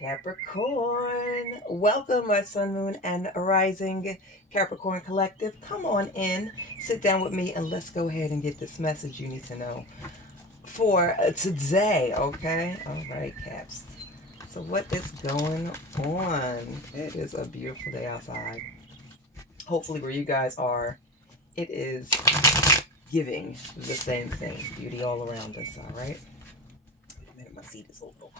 Capricorn, welcome my sun, moon, and rising Capricorn collective. Come on in, sit down with me, and let's go ahead and get this message you need to know for today, okay? All right, Caps. So what is going on? It is a beautiful day outside. Hopefully where you guys are, it is giving the same thing. Beauty all around us, all right? Wait a minute, my seat is a little...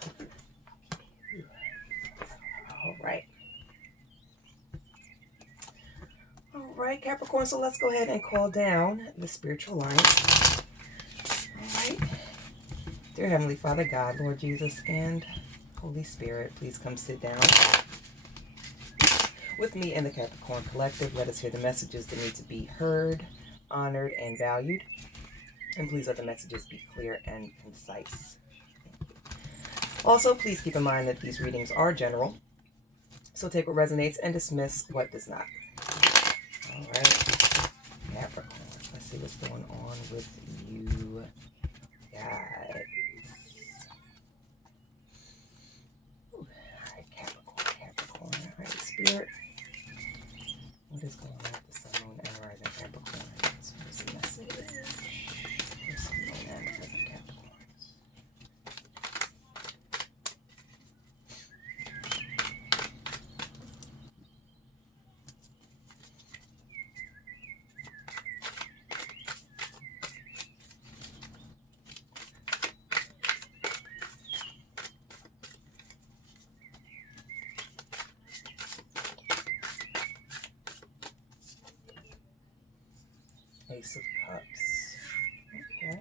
All right. All right, Capricorn. So let's go ahead and call down the spiritual alliance. All right. Dear Heavenly Father, God, Lord Jesus, and Holy Spirit, please come sit down with me and the Capricorn Collective. Let us hear the messages that need to be heard, honored, and valued. And please let the messages be clear and concise. Also, please keep in mind that these readings are general. So take what resonates and dismiss what does not. All right, Capricorn. Let's see what's going on with you guys. All right, Capricorn. All right, Spirit. What is going on with the sun, moon, and rising Capricorn? What's the message for sun, moon, and rising Capricorn? Ace of Cups. Okay.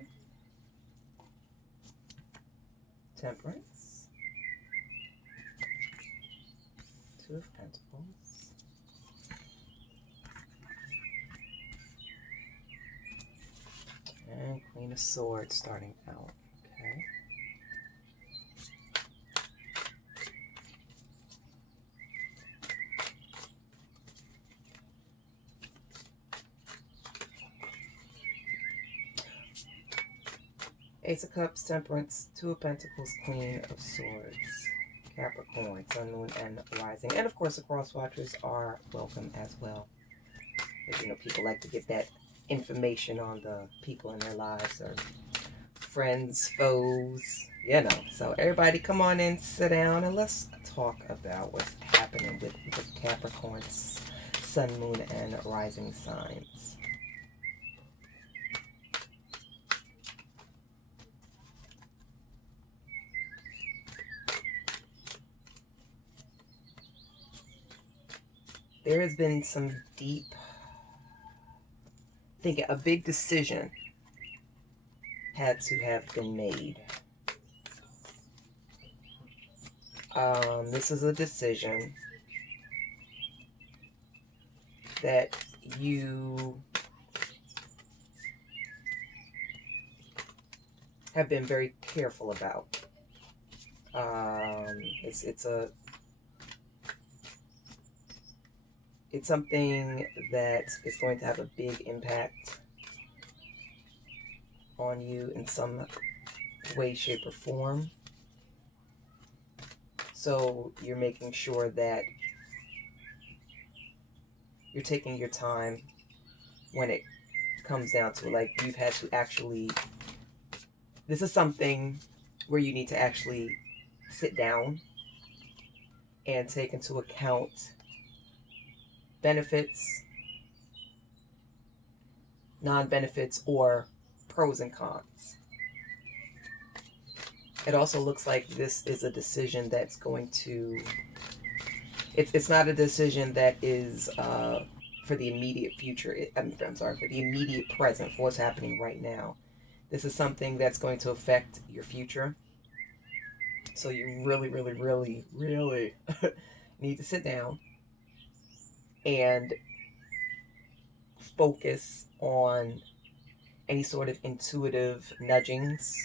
Temperance. Two of Pentacles. And Queen of Swords starting out. Okay. Ace of Cups, Temperance, Two of Pentacles, Queen of Swords, Capricorn, Sun, Moon, and Rising. And of course, the cross watchers are welcome as well. But, you know, people like to get that information on the people in their lives, or friends, foes, you know. So everybody come on in, sit down, and let's talk about what's happening with Capricorn's Sun, Moon, and Rising signs. There has been some deep thinking. A big decision had to have been made. This is a decision that you have been very careful about. It's something that is going to have a big impact on you in some way, shape, or form. So you're making sure that you're taking your time when it comes down to, like, you've had to actually, this is something where you need to actually sit down and take into account benefits, non-benefits, or pros and cons. It also looks like this is a decision that's going to, it's not a decision that is for the immediate future. I'm sorry, for the immediate present, for what's happening right now. This is something that's going to affect your future. So you really, really, really, really need to sit down and focus on any sort of intuitive nudgings.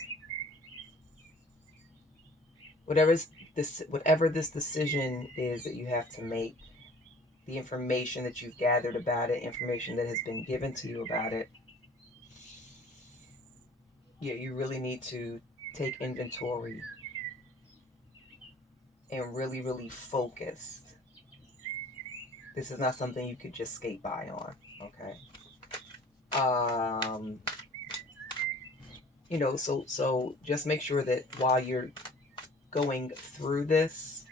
Whatever this decision is that you have to make, the information that you've gathered about it, information that has been given to you about it, yeah, you really need to take inventory and really, really focused. This is not something you could just skate by on, okay? You know, so just make sure that while you're going through this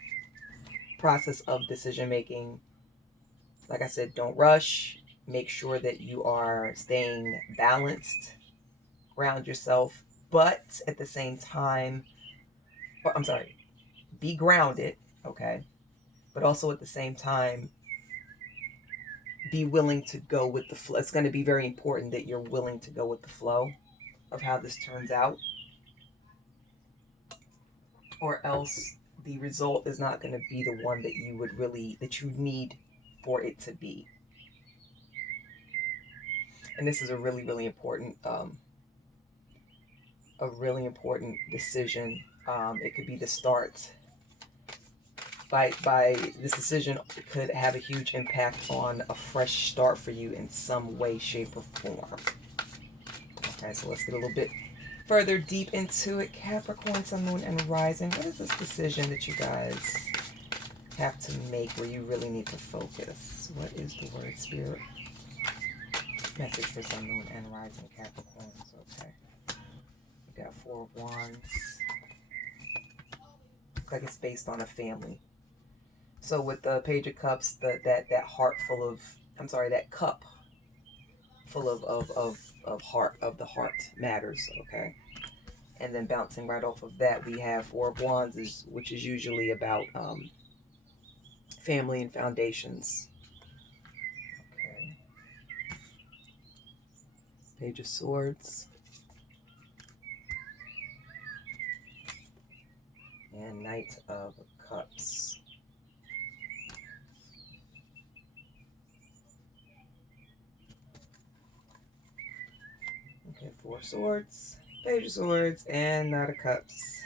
process of decision making, like I said, don't rush. Make sure that you are staying balanced, ground yourself, but at the same time, or I'm sorry, be grounded, okay? But also at the same time, be willing to go with the flow. It's going to be very important that you're willing to go with the flow of how this turns out, or else the result is not going to be the one that you would really, that you need for it to be. And this is a really, really important, decision. It could be the start. By this decision could have a huge impact on a fresh start for you in some way, shape, or form. Okay, so let's get a little bit further deep into it. Capricorn, Sun, Moon, and Rising. What is this decision that you guys have to make where you really need to focus? What is the word, Spirit? Message for Sun, Moon, and Rising Capricorns. Okay. We got 4 of Wands. Looks like it's based on a family. So with the Page of Cups, that heart full of, I'm sorry, that cup full of heart, of the heart matters, okay? And then bouncing right off of that, we have 4 of Wands, which is usually about family and foundations. Okay. Page of Swords. And Knight of Cups. Okay, 4 Swords, Page of Swords, and Knight of Cups.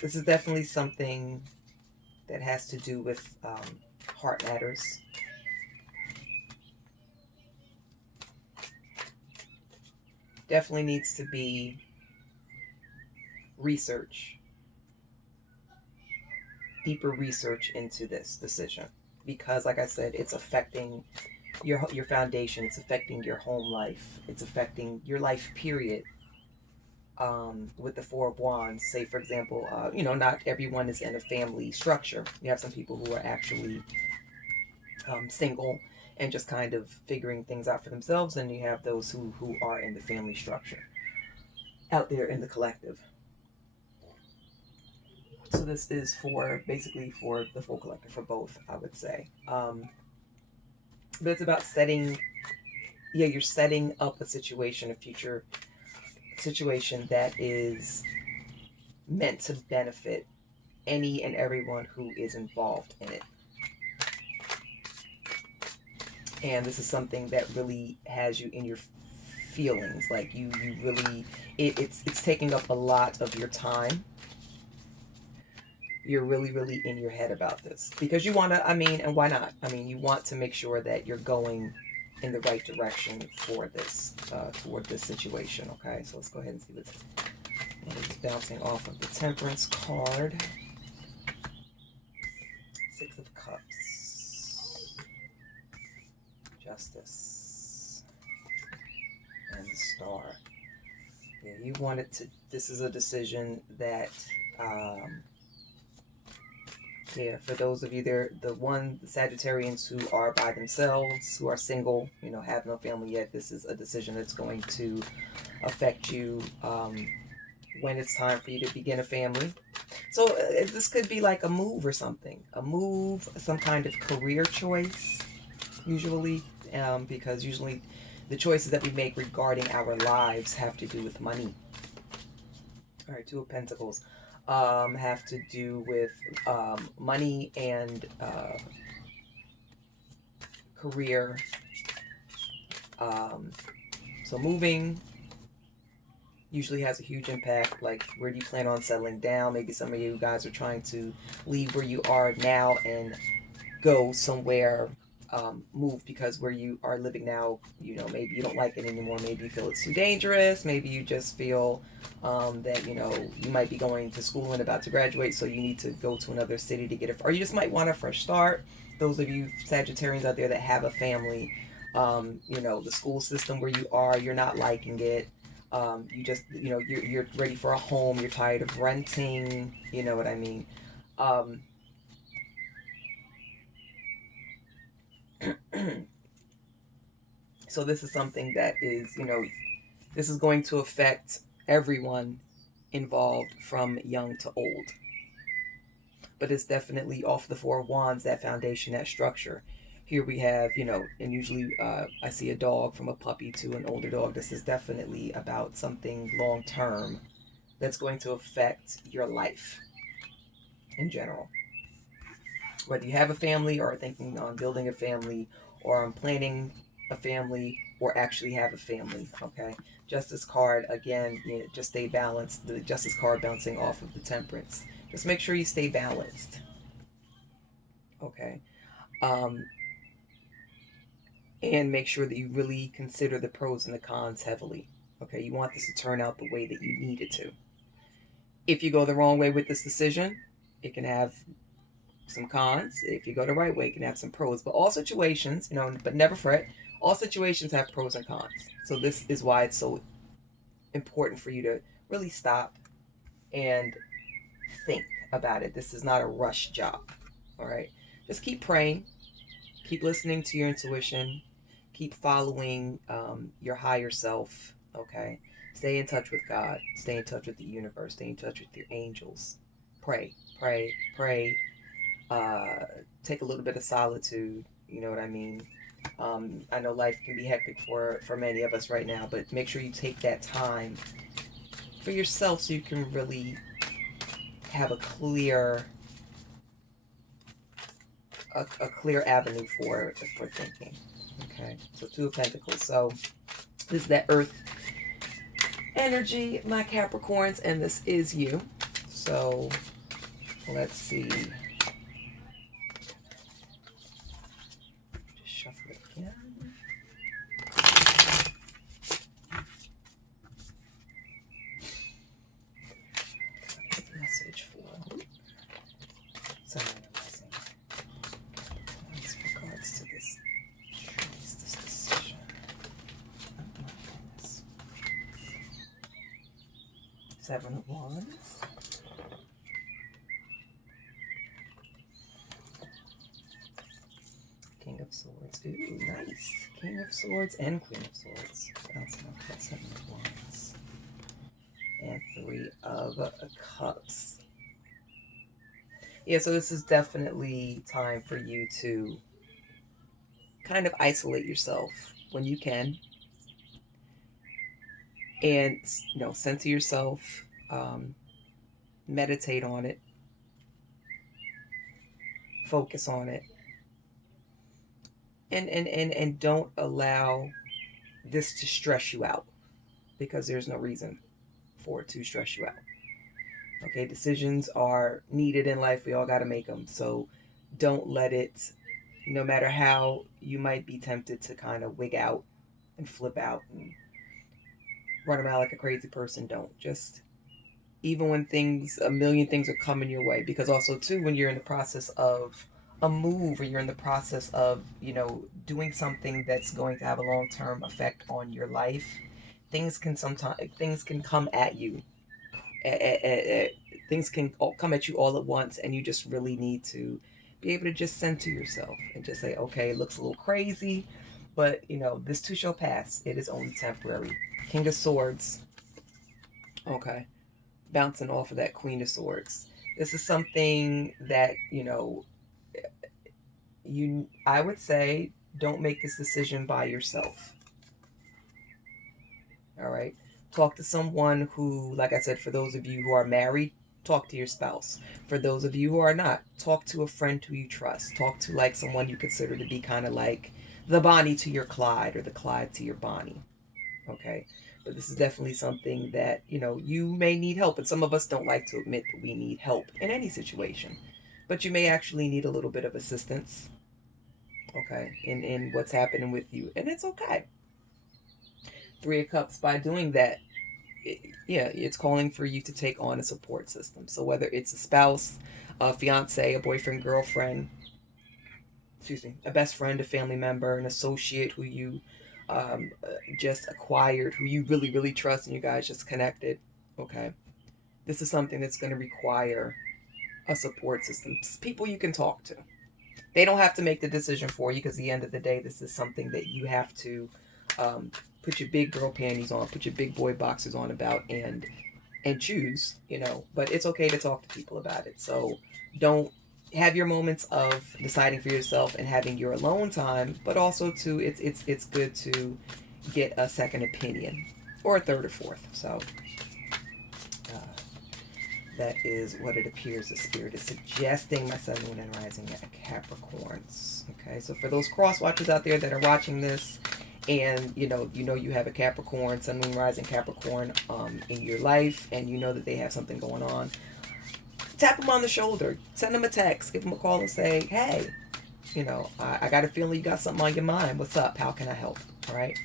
This is definitely something that has to do with heart matters. Definitely needs to be research, deeper research into this decision, because like I said, it's affecting your foundation, it's affecting your home life, it's affecting your life, period. With the 4 of Wands, say for example, you know, not everyone is in a family structure. You have some people who are actually single and just kind of figuring things out for themselves, and you have those who are in the family structure out there in the collective. So this is for basically for the full collective, for both, I would say. But it's about setting, you're setting up a situation, a future situation that is meant to benefit any and everyone who is involved in it. And this is something that really has you in your feelings, like you really, it's taking up a lot of your time. You're really, really in your head about this because you want to, I mean, and why not? I mean, you want to make sure that you're going in the right direction for this, toward this situation. Okay, so let's go ahead and see what is bouncing off of the Temperance card. 6 of Cups, Justice, and the Star. Yeah, you wanted to, this is a decision that, yeah, for those of you there, the Sagittarians who are by themselves, who are single, you know, have no family yet, this is a decision that's going to affect you when it's time for you to begin a family. So this could be like a move or something, some kind of career choice, usually, because usually the choices that we make regarding our lives have to do with money. All right, 2 of Pentacles. Have to do with money and career. So moving usually has a huge impact. Like, where do you plan on settling down? Maybe some of you guys are trying to leave where you are now and go somewhere move, because where you are living now, maybe you don't like it anymore. Maybe you feel it's too dangerous. Maybe you just feel that, you might be going to school and about to graduate, so you need to go to another city to get it. Or you just might want a fresh start. Those of you Sagittarians out there that have a family, the school system where you are, you're not liking it. You just, you're ready for a home. You're tired of renting. You know what I mean? So this is something that is, this is going to affect everyone involved from young to old. But it's definitely off the Four of Wands, that foundation, that structure. Here we have, and usually I see a dog, from a puppy to an older dog. This is definitely about something long term that's going to affect your life in general. Whether you have a family, or are thinking on building a family, or on planning a family, or actually have a family, okay? Justice card, again, just stay balanced. The Justice card bouncing off of the Temperance. Just make sure you stay balanced, okay? And make sure that you really consider the pros and the cons heavily, okay? You want this to turn out the way that you need it to. If you go the wrong way with this decision, it can have some cons. If you go the right way, it can have some pros. But all situations, but never fret, all situations have pros and cons. So this is why it's so important for you to really stop and think about it. This is not a rush job, all right? Just keep praying, keep listening to your intuition, keep following your higher self, okay? Stay in touch with God, stay in touch with the universe, stay in touch with your angels. Pray, pray, pray. Take a little bit of solitude, you know what I mean? I know life can be hectic for many of us right now, but make sure you take that time for yourself so you can really have a clear avenue for thinking. Okay, so Two of Pentacles. So this is that Earth energy, my Capricorns, and this is you. So let's see. Just shuffle it again. Message for with regards to this choice, this decision. Oh my goodness. Seven of Wands. King of Swords. Ooh, nice. King of Swords and Queen of Swords. Bouncing off that Seven of Wands. And Three of Cups. Yeah, so this is definitely time for you to kind of isolate yourself when you can. And, center yourself. Meditate on it. Focus on it. And don't allow this to stress you out, because there's no reason for it to stress you out. Okay, decisions are needed in life. We all got to make them. So don't let it, no matter how you might be tempted to kind of wig out and flip out and run around like a crazy person, don't. Just, even when a million things are coming your way, because also too, when you're in the process of a move, or you're in the process of, doing something that's going to have a long-term effect on your life, things can come at you. Things can come at you all at once, and you just really need to be able to just center yourself and just say, okay, it looks a little crazy, but this too shall pass. It is only temporary. King of Swords. Okay. Bouncing off of that Queen of Swords. This is something that, I would say, don't make this decision by yourself. All right. Talk to someone who, like I said, for those of you who are married, talk to your spouse. For those of you who are not, talk to a friend who you trust. Talk to like someone you consider to be kind of like the Bonnie to your Clyde, or the Clyde to your Bonnie. Okay. But this is definitely something that, you may need help. And some of us don't like to admit that we need help in any situation. But you may actually need a little bit of assistance. okay, in what's happening with you. And it's okay. Three of Cups, by doing that, yeah, it's calling for you to take on a support system. So whether it's a spouse, a fiance, a boyfriend, girlfriend, excuse me, a best friend, a family member, an associate who you just acquired, who you really, really trust, and you guys just connected, okay? This is something that's going to require a support system. People you can talk to. They don't have to make the decision for you, because at the end of the day, this is something that you have to put your big girl panties on, put your big boy boxers on about, and choose, but it's okay to talk to people about it. So don't have your moments of deciding for yourself and having your alone time, but also too, it's good to get a second opinion, or a third or fourth. So uh, that is what it appears the spirit is suggesting, my sun, moon, and rising at Capricorns. Okay, so for those cross watchers out there that are watching this, and you have a Capricorn, sun, moon, rising Capricorn in your life, and you know that they have something going on, tap them on the shoulder, send them a text, give them a call and say, hey, I got a feeling you got something on your mind. What's up? How can I help? All right.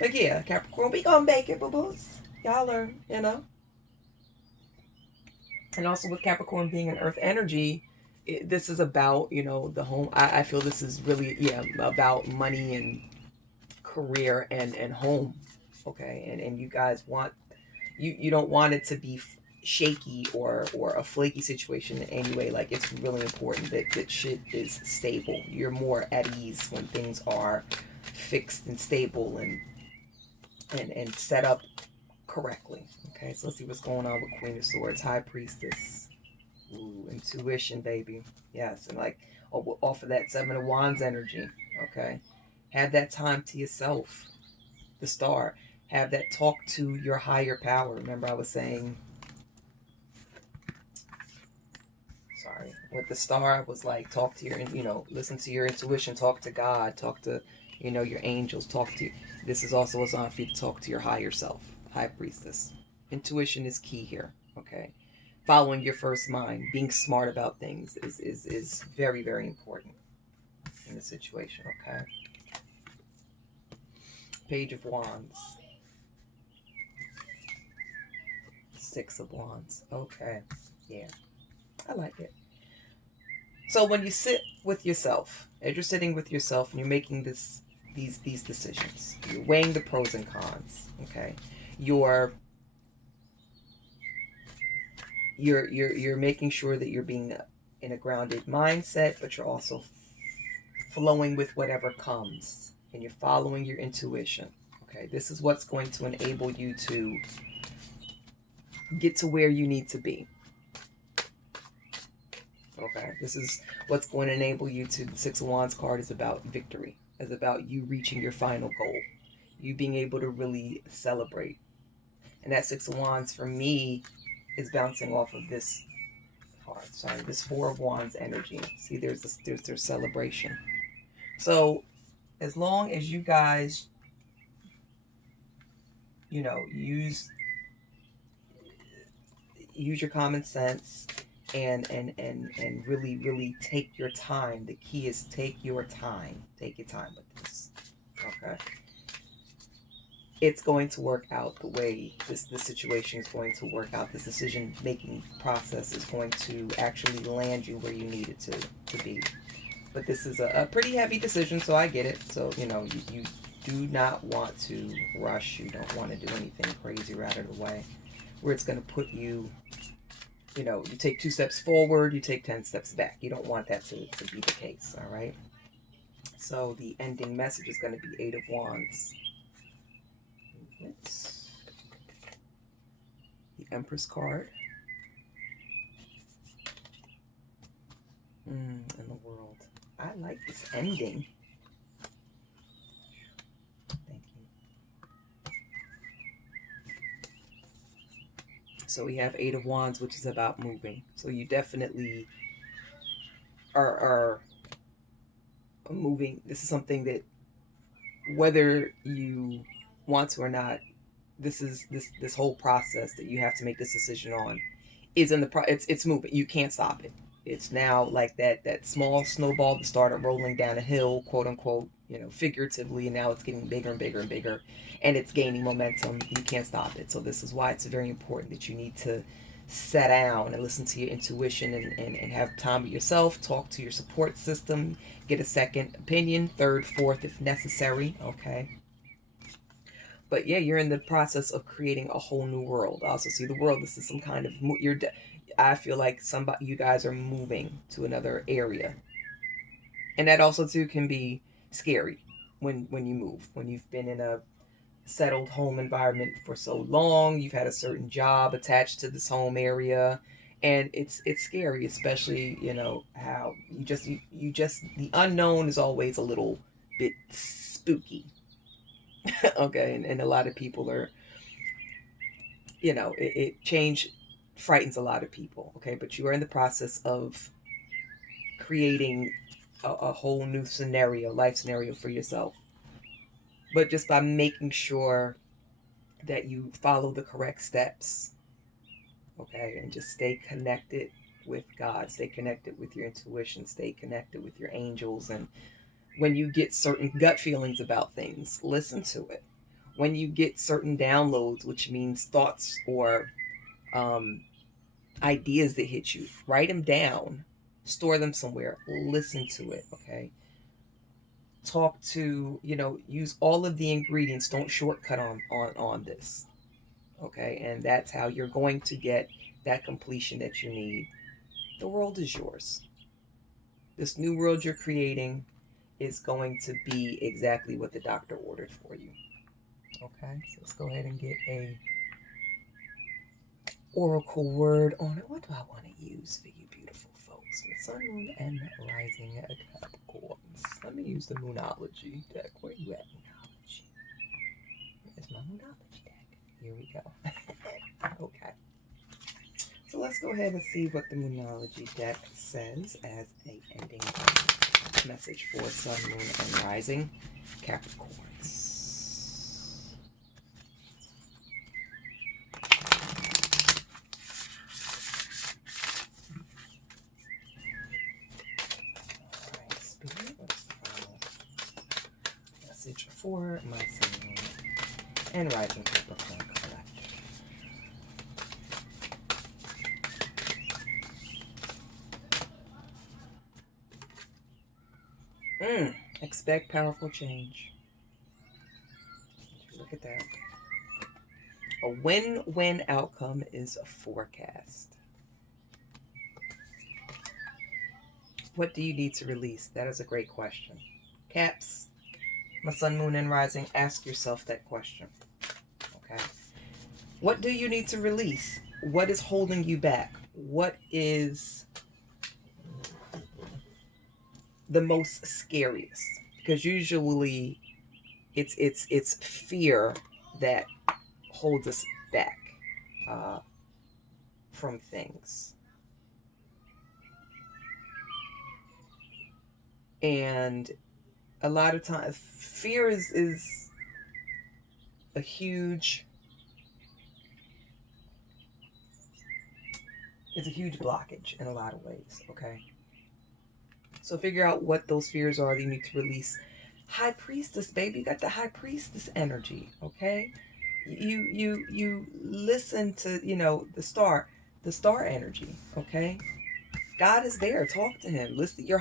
But yeah, Capricorn, we gonna make it, boo-boos. Y'all are, And also with Capricorn being an earth energy, this is about, the home. I feel this is really, about money and career and home. Okay. And you guys want, you don't want it to be shaky or a flaky situation in any way. Like, it's really important that shit is stable. You're more at ease when things are fixed and stable and set up correctly. Okay, so let's see what's going on with Queen of Swords, High Priestess. Ooh, intuition, baby. Yes, and like off of that Seven of Wands energy. Okay, have that time to yourself. The Star, have that talk to your higher power. Remember, I was saying, sorry, with the Star, I was like, talk to your, listen to your intuition, talk to God, talk to, your angels, talk to. This is also what's on for you to talk to your higher self, High Priestess. Intuition is key here. Okay, following your first mind, being smart about things is very, very important in the situation. Okay. Page of Wands. Six of Wands. Okay. Yeah. I like it. So when you sit with yourself, as you're sitting with yourself and you're making these decisions, you're weighing the pros and cons. Okay. You're making sure that you're being in a grounded mindset, but you're also flowing with whatever comes, and you're following your intuition. Okay, this is what's going to enable you to get to where you need to be. Okay, this is what's going to enable you to. The Six of Wands card is about victory. It's about you reaching your final goal, you being able to really celebrate. And that Six of Wands for me is bouncing off of this card. Sorry, this Four of Wands energy. See, there's celebration. So as long as you guys, use your common sense and really, really take your time. The key is take your time. Take your time with this. Okay. It's going to work out the way this situation is going to work out. This decision-making process is going to actually land you where you need it to be. But this is a pretty heavy decision, so I get it. So, you do not want to rush. You don't want to do anything crazy right out of the way, where it's going to put you, you take 2 steps forward, you take 10 steps back. You don't want that to be the case, all right? So the ending message is going to be Eight of Wands. It's the Empress card. In the world. I like this ending. Thank you. So we have Eight of Wands, which is about moving. So you definitely are moving. This is something that, whether you want to or not, this whole process that you have to make this decision on is in the it's moving. You can't stop it. It's now like that small snowball that started rolling down a hill, quote unquote, figuratively, and now it's getting bigger and bigger and bigger, and it's gaining momentum. You can't stop it. So this is why it's very important that you need to sit down and listen to your intuition, and have time with yourself, talk to your support system, get a second opinion, third, fourth if necessary, okay? But yeah, you're in the process of creating a whole new world. I also see the world, this is some kind of, I feel like you guys are moving to another area. And that also too can be scary when you move, when you've been in a settled home environment for so long, you've had a certain job attached to this home area, and it's scary, especially how you just the unknown is always a little bit spooky. Okay, and a lot of people are, change frightens a lot of people. Okay, but you are in the process of creating a whole new life scenario for yourself, but just by making sure that you follow the correct steps, okay, and just stay connected with God, stay connected with your intuition, stay connected with your angels. And when you get certain gut feelings about things, listen to it. When you get certain downloads, which means thoughts or ideas that hit you, write them down, store them somewhere, listen to it, okay? Talk to, use all of the ingredients. Don't shortcut on this, okay? And that's how you're going to get that completion that you need. The world is yours. This new world you're creating is going to be exactly what the doctor ordered for you. Okay, so let's go ahead and get a oracle word on it. What do I want to use for you beautiful folks? With Sun, Moon, and Rising Capricorns. Let me use the Moonology deck. Where you at, Moonology? Where's my Moonology deck? Here we go. Okay. So let's go ahead and see what the Moonology deck says as a ending message for Sun, Moon, and Rising Capricorns. Alright, Spirit, what's the final message for my Sun, Moon, and Rising Capricorn collective? Expect powerful change. Look at that. A win-win outcome is a forecast. What do you need to release? That is a great question. Caps, my Sun, Moon, and Rising, ask yourself that question. Okay. What do you need to release? What is holding you back? What is the most scariest? Because usually it's fear that holds us back from things. And a lot of times fear is a huge blockage in a lot of ways, okay? So figure out what those fears are that you need to release. High Priestess, baby, you got the High Priestess energy, okay? You listen to, the star energy, okay? God is there. Talk to him. Listen, your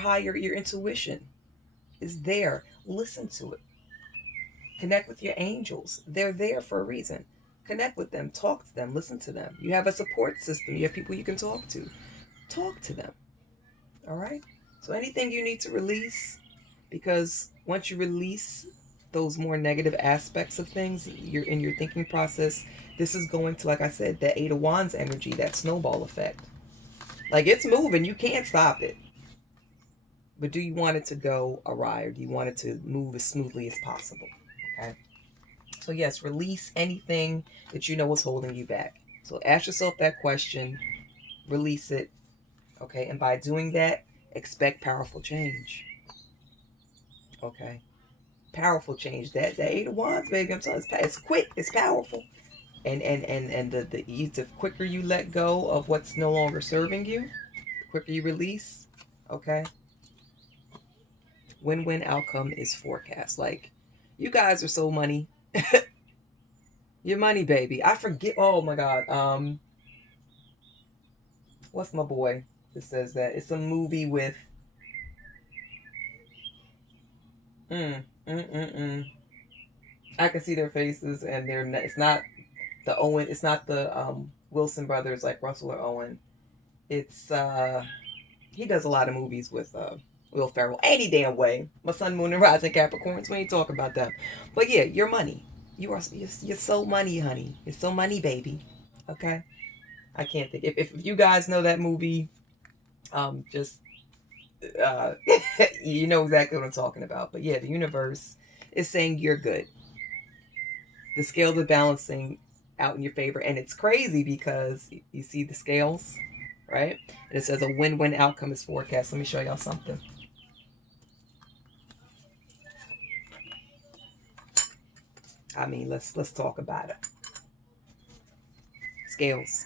intuition is there. Listen to it. Connect with your angels. They're there for a reason. Connect with them. Talk to them. Listen to them. You have a support system. You have people you can talk to. Talk to them. All right? So anything you need to release, because once you release those more negative aspects of things, you're in your thinking process, this is going to, like I said, the Eight of Wands energy, that snowball effect. Like, it's moving. You can't stop it. But do you want it to go awry, or do you want it to move as smoothly as possible? Okay? So yes, release anything that you know is holding you back. So ask yourself that question. Release it. Okay? And by doing that, expect powerful change. Okay? Powerful change. That Eight of Wands, baby, I'm telling you, it's quick. It's powerful. And the quicker you let go of what's no longer serving you, quicker you release, okay? Win-win outcome is forecast. Like, you guys are so money. Your money, baby. I forget. Oh my God. What's my boy that says that? It's a movie with. Mm, mm, mm, mm. I can see their faces, and they're. It's not the Owen. It's not the Wilson brothers like Russell or Owen. It's he does a lot of movies with Will Ferrell. Any damn way. My sun, moon, and rising Capricorns. We ain't talking about them. But yeah, your money. You're so money, honey. You're so money, baby. Okay. I can't think. If you guys know that movie, just uh, you know exactly what I'm talking about. But yeah, the universe is saying you're good. The scales are balancing out in your favor, and it's crazy because you see the scales, right? And it says a win-win outcome is forecast. Let me show y'all something. I mean, let's talk about it. Scales.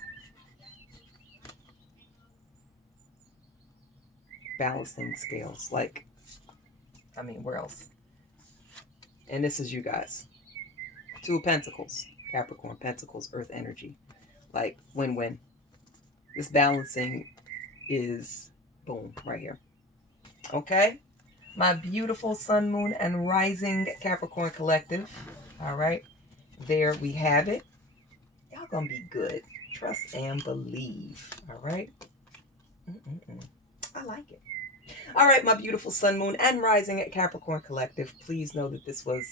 Balancing scales. Like, I mean, where else? And this is you guys. Two of Pentacles. Capricorn, Pentacles, Earth energy. Like, win-win. This balancing is, boom, right here. Okay? My beautiful sun, moon, and rising Capricorn collective. All right? There we have it. Y'all gonna be good. Trust and believe. All right? I like it. All right, my beautiful sun, moon, and rising Capricorn collective. Please know that this was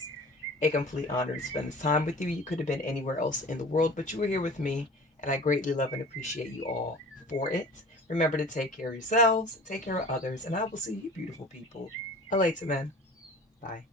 a complete honor to spend this time with you. You could have been anywhere else in the world, but you were here with me, and I greatly love and appreciate you all for it. Remember to take care of yourselves, take care of others, and I will see you beautiful people later, man. Bye.